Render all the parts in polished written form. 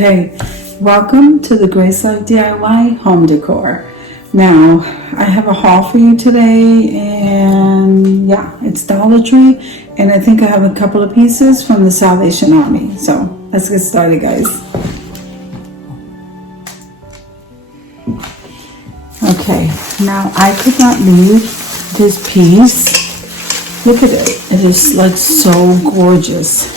Okay, welcome to the Grace Life DIY Home Decor. Now, I have a haul for you today, and yeah, it's Dollar Tree, and I think I have a couple of pieces from the Salvation Army. So, let's get started, guys. Okay, now I could not leave this piece. Look at it. It is like so gorgeous.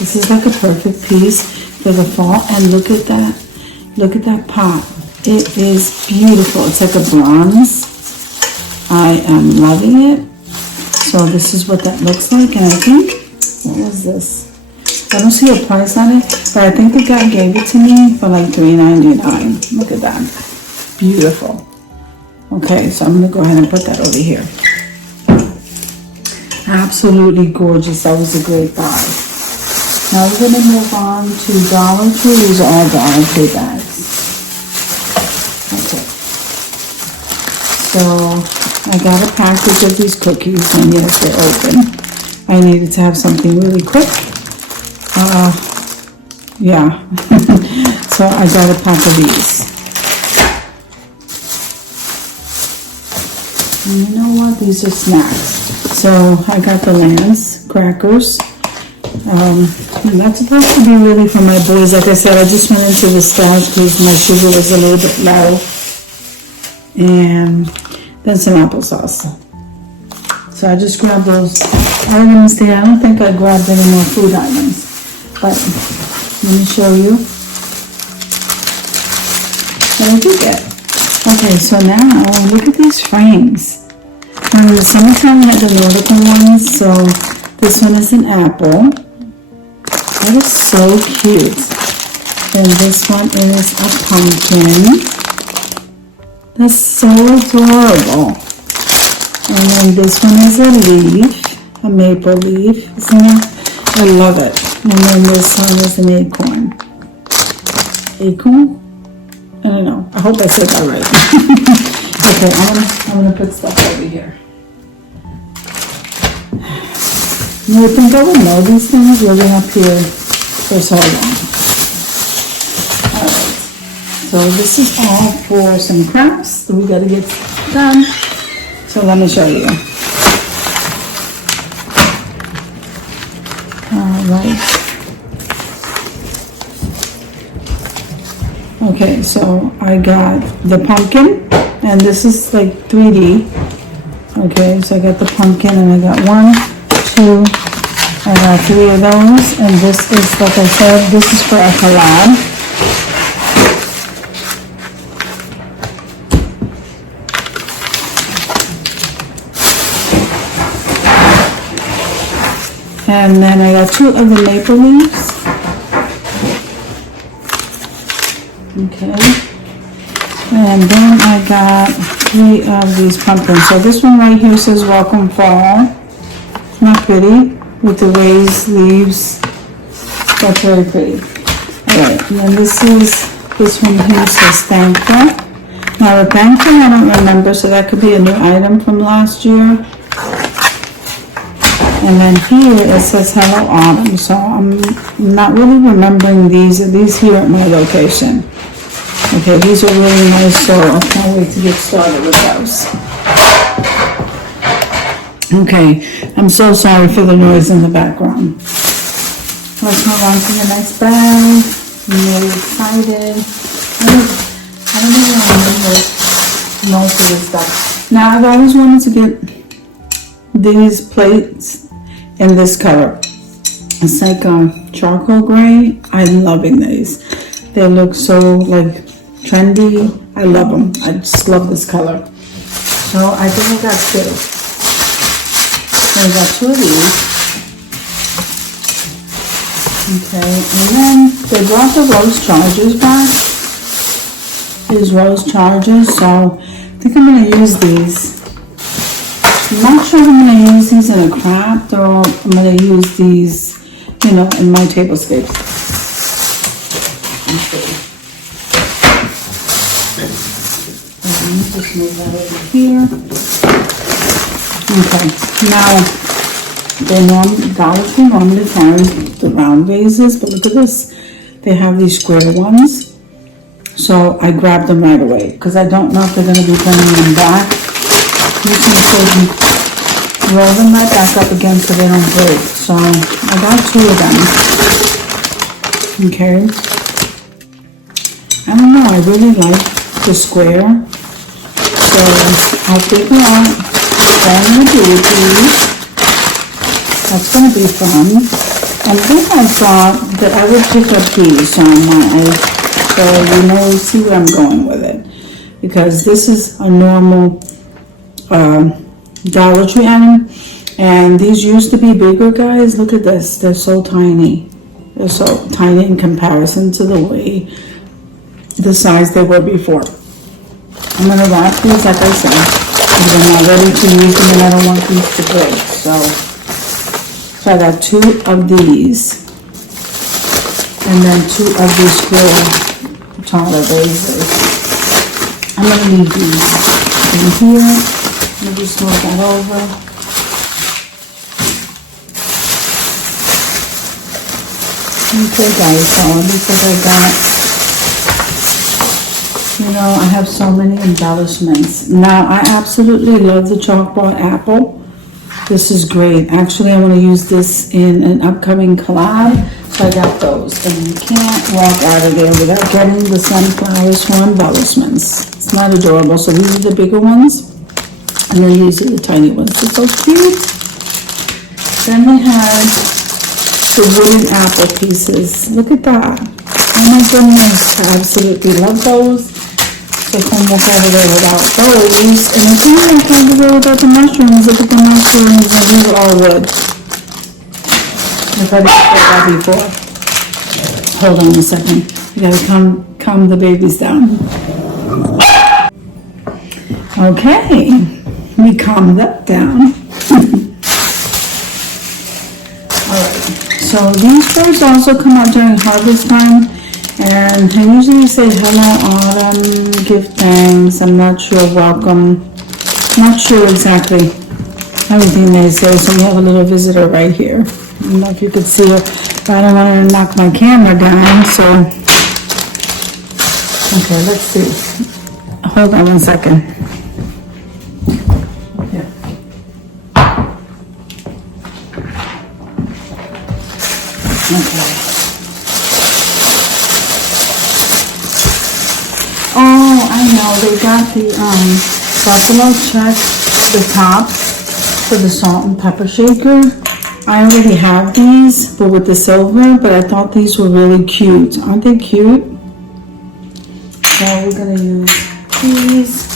This is like a perfect piece for the fall, and look at that pot. It is beautiful. It's like a bronze. I am loving it. So this is what that looks like, and I think, what was this? I don't see a price on it, but I think the guy gave it to me for like $3.99. Look at that. Beautiful. Okay, so I'm gonna go ahead and put that over here. Absolutely gorgeous. That was a great buy. Now we're going to move on to Dollar Tree. These are all Dollar Tree bags. Okay. So I got a package of these cookies, and yes, they're open. I needed to have something really quick. Yeah. So I got a pack of these. And you know what? These are snacks. So I got the Lance crackers. That's supposed to be really for my boys. Like I said, I just went into the stash because my sugar was a little bit low. And then some applesauce. So I just grabbed those items there. I don't think I grabbed any more food items. But let me show you what I did get. Okay, so now look at these frames. Now in the summertime I had the nautical ones. So this one is an apple. That is so cute. And this one is a pumpkin. That's so adorable. And then this one is a leaf, a maple leaf. Isn't it? I love it. And then this one is an acorn. Acorn? I don't know. I hope I said that right. Okay, I'm gonna put stuff over here. You would think I would know these things living up here for so long. Alright, so this is all for some crafts that we gotta get done. So let me show you. Alright. Okay, so I got the pumpkin, and this is like 3D. Okay, so I got the pumpkin, and I got 1, 2, I got 3 of those, and this is, like I said, this is for a collab. And then I got 2 of the maple leaves. Okay. And then I got 3 of these pumpkins. So this one right here says Welcome Fall. Not pretty, with the raised leaves. That's very pretty. Alright, and then this one here says Thankful. Now the Thankful I don't remember, so that could be a new item from last year. And then here it says Hello Autumn, so I'm not really remembering these, at least here at my location. Okay, these are really nice, so I can't wait to get started with those. Okay, I'm so sorry for the noise in the background. Let's move on to the next bag. I'm really excited. I don't even remember most of this stuff. Now, I've always wanted to get these plates in this color. It's like charcoal gray. I'm loving these. They look so like trendy. I love them. I just love this color. So I think I got 2. So I got 2 of these. Okay, and then they brought the rose chargers back. These rose chargers, so I think I'm going to use these. I'm not sure if I'm going to use these in a craft or I'm going to use these, you know, in my tablescape. Okay. Just move that over here. Okay, now the Dollar Tree normally carries the round vases, but look at this. they have these square ones. So I grabbed them right away because I don't know if they're going to be bringing them back. You can sort of roll them right back up again so they don't break. So I got 2 of them. Okay. I don't know, I really like the square. So I'll figure out what I'm going to do with these. That's going to be fun. And then I thought that I would pick up these on my, so you know, see where I'm going with it. Because this is a normal Dollar Tree item. And these used to be bigger, guys. Look at this. They're so tiny. They're so tiny in comparison to the size they were before. I'm going to wrap these, like I said, because I'm not ready to use them and I don't want these to break. So I got 2 of these. And then 2 of these square taller razors. I'm going to leave these in here. Let me just move that over. Okay guys, so because I got, you know, I have so many embellishments. Now, I absolutely love the chalkboard apple. This is great. Actually, I want to use this in an upcoming collab. So I got those. And you can't walk out of there without getting the sunflowers for embellishments. It's not adorable. So these are the bigger ones. And then these are the tiny ones. They're so cute. Then they had the wooden apple pieces. Look at that. Oh my goodness. I absolutely love those. So I can't walk over there without those. And I can't walk over there without the mushrooms. Look at the mushrooms. And these are all wood. If I didn't say that before. Hold on a second. You gotta calm the babies down. Okay. We calmed that down. So these birds also come out during harvest time, and I usually say hello autumn, give thanks, I'm not sure, welcome, not sure exactly everything they say. So we have a little visitor right here. I don't know if you could see her, but I don't want her to knock my camera down, so. Okay, let's see. Hold on 1 second. Okay. Oh, I know. They got the buffalo check, the tops for the salt and pepper shaker. I already have these, but with the silver. But I thought these were really cute. Aren't they cute? So we're gonna use these.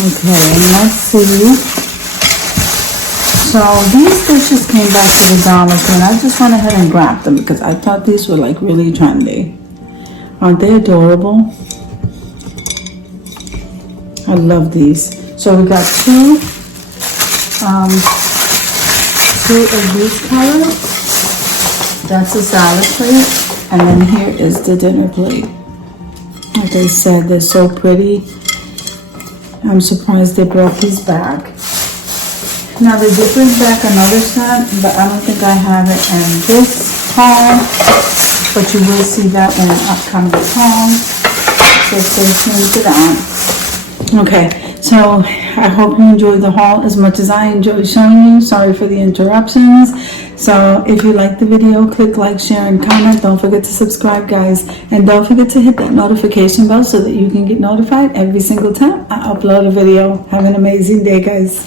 Okay, and let's see. So these dishes came back to the Dollar Tree, and I just went ahead and grabbed them because I thought these were like really trendy. Aren't they adorable? I love these. So we got 2 of these colors. That's a salad plate, and then here is the dinner plate. Like I said, they're so pretty. I'm surprised they brought these back. Now they did bring back another set, but I don't think I have it in this haul. But you will see that in an upcoming haul. So stay tuned to that. Okay, so I hope you enjoyed the haul as much as I enjoyed showing you. Sorry for the interruptions. So if you liked the video, click like, share, and comment. Don't forget to subscribe, guys. And don't forget to hit that notification bell so that you can get notified every single time I upload a video. Have an amazing day, guys.